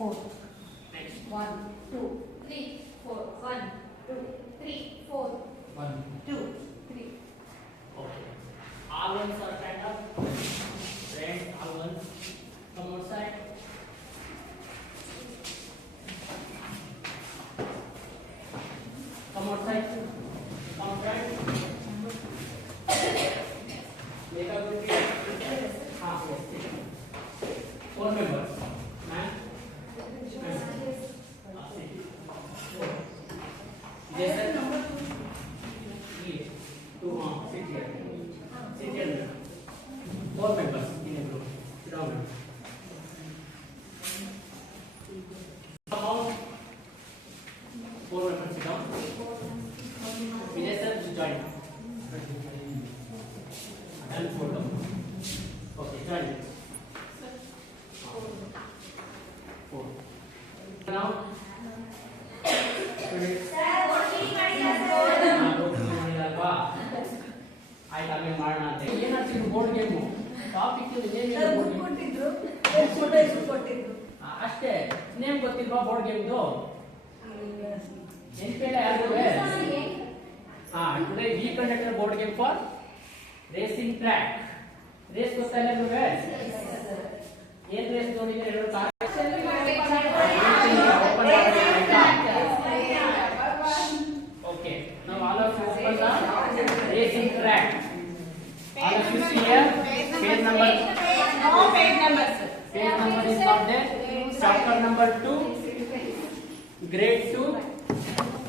4. Next. 1, 2, 3, 4. 1, 2, 3, 4. 1, 2, 3. okay. All ones are kind of friends, all ones. Come outside. Come outside. Come outside. Make a good deal. Ah, yes. 4 members. Ma'am. Yes, sir. Number 3. 2. Sit here. Sit here. 4 members in a group. Sit down. Come on. 4 members sit down. Vijay sir, join. And 4 come. Okay, join. 4. Now. ಆಯ್ತು ಆಮೇಲೆ ಮಾಡೋಣ ಅಂತ ಏನಾಗ್ತಿದ್ರು board game topic ಅಷ್ಟೇ name ಗೊತ್ತಿಲ್ವಾ board ಗೇಮ್ದು ನೆನಪಿಲ್ಲ ಯಾರು today we conducted board game for racing track race ಗೊತ್ತಾ ಎಲ್ಲರಿಗೂ ಏನ್ ರೇಸ್ ನೋಡಿದ್ರೆ ಎರಡು car okay now all of you open the racing track all of you see here page number No page number, sir. page number is not there chapter number 2 grade 2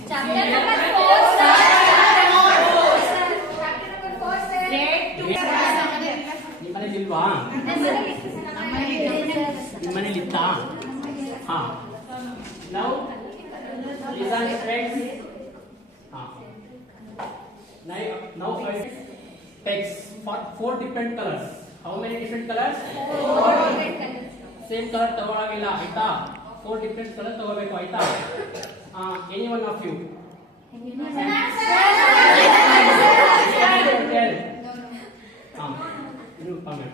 Chapter number 4, sir. Chapter number 4, sir. Grade 2. ನಿಮ್ಮನೇಲಿ ಇಲ್ವಾ ನಿಮ್ಮನೇಲಿ ಇತ್ತಾ ಹಾ now listen friends now I text for 4 different colors. How many different colors? 4 different colors. Same color ತಗೊಳಗಿಲ್ಲ ಆಯ್ತಾ 4 different colors ತಗೋಬೇಕು ಆಯ್ತಾ any one of you group comment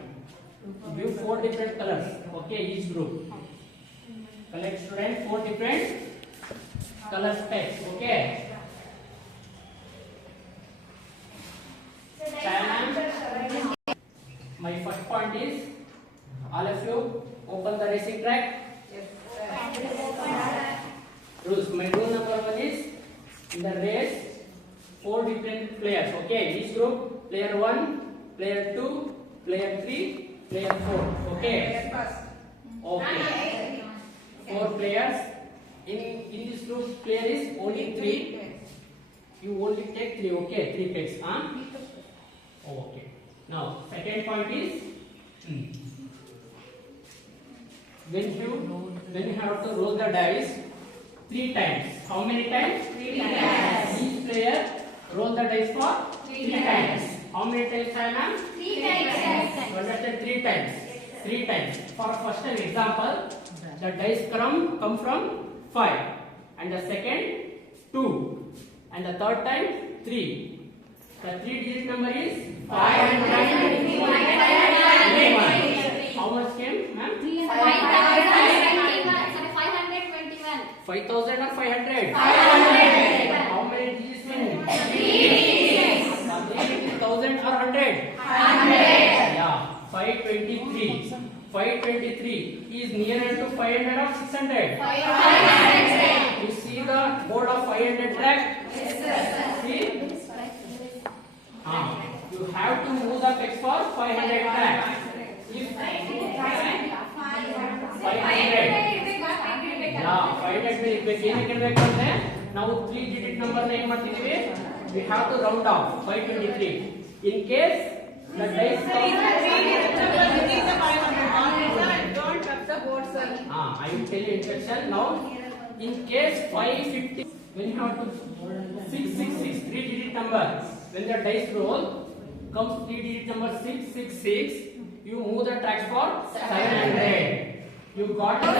give 4 different colors okay each group collect students 4 different colors text okay my first point is all of you open the racing track rules my rule number 1 is in the race 4 different players okay each group player 1 player 2 player 3 player 4 okay okay 4 players in this group player is only 3 you only take 3 okay 3 picks okay now second point is when you have to roll the dice 3 times how many times 3 times each player roll the dice for 3 times how many times I am 3 times. understand 3 times 3 times for first an example the dice come from 5 and the second 2 and the third time 3 the 3 digit number is 521 how much came ma'am 5000 or 500 how many digits came 1000 or 100 yeah 523 is nearer to 500 or 600 you see the board of 500 track Yes, sir. see you have to move the text for 500 track if 500 yeah 500 ಇರಬೇಕು ಏನಕ್ಕೆ ಇರಬೇಕು ಅಂದ್ರೆ ನಾವು 3 digit number ನ ಏನು ಮಾಡ್ತಿದೀವಿ we have to round off 523 in case the dice Don't touch the board, sir. I will tell you instruction now in case 550 when you have to 666 3 digit number when the dice roll comes 3 digit number 666 you move the tracks for 700 you got it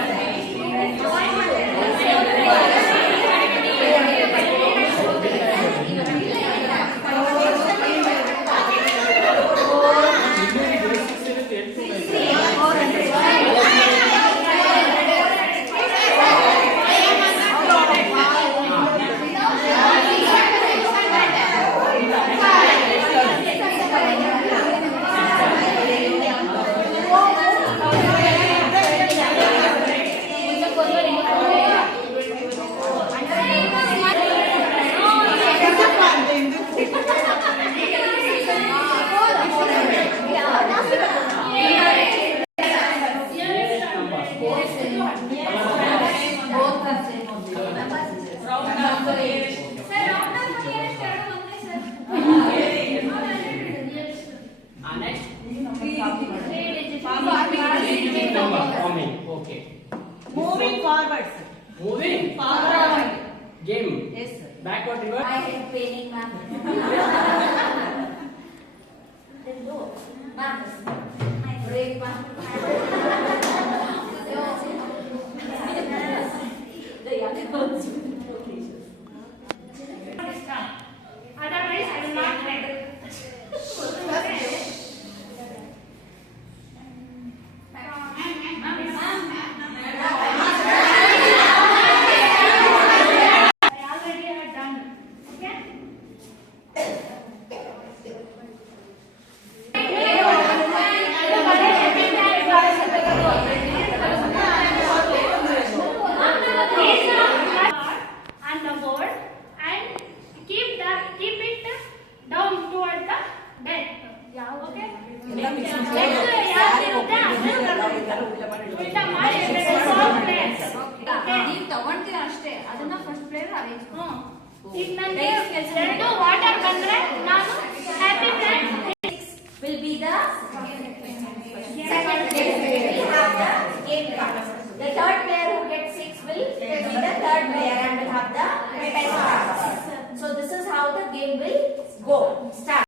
Next, Three-digit number forming. Okay. Moving forward, sir. Moving Forward. game. Yes, sir. Backward, I reverse. hate painting, ma'am. Then go. Ma'am, I break, ma'am. The young ones. Otherwise, I will not write. I already have done. Okay? On the board and keep it down toward the deck. Yeah, okay? ಉಲ್ಟಾ ಮಾಡಿ ನೀವು ತಗೊಂಡ್ತೀರ ಅಷ್ಟೇ ಅದನ್ನ first player arrange ಈಗ ನನಗೆ ಎರಡು water ಬಂದ್ರೆ ನಾನು happy plant will be the second player. We have the game card. The third player who gets 6 will be the third player and will have the best card. So this is how the game will go. Start.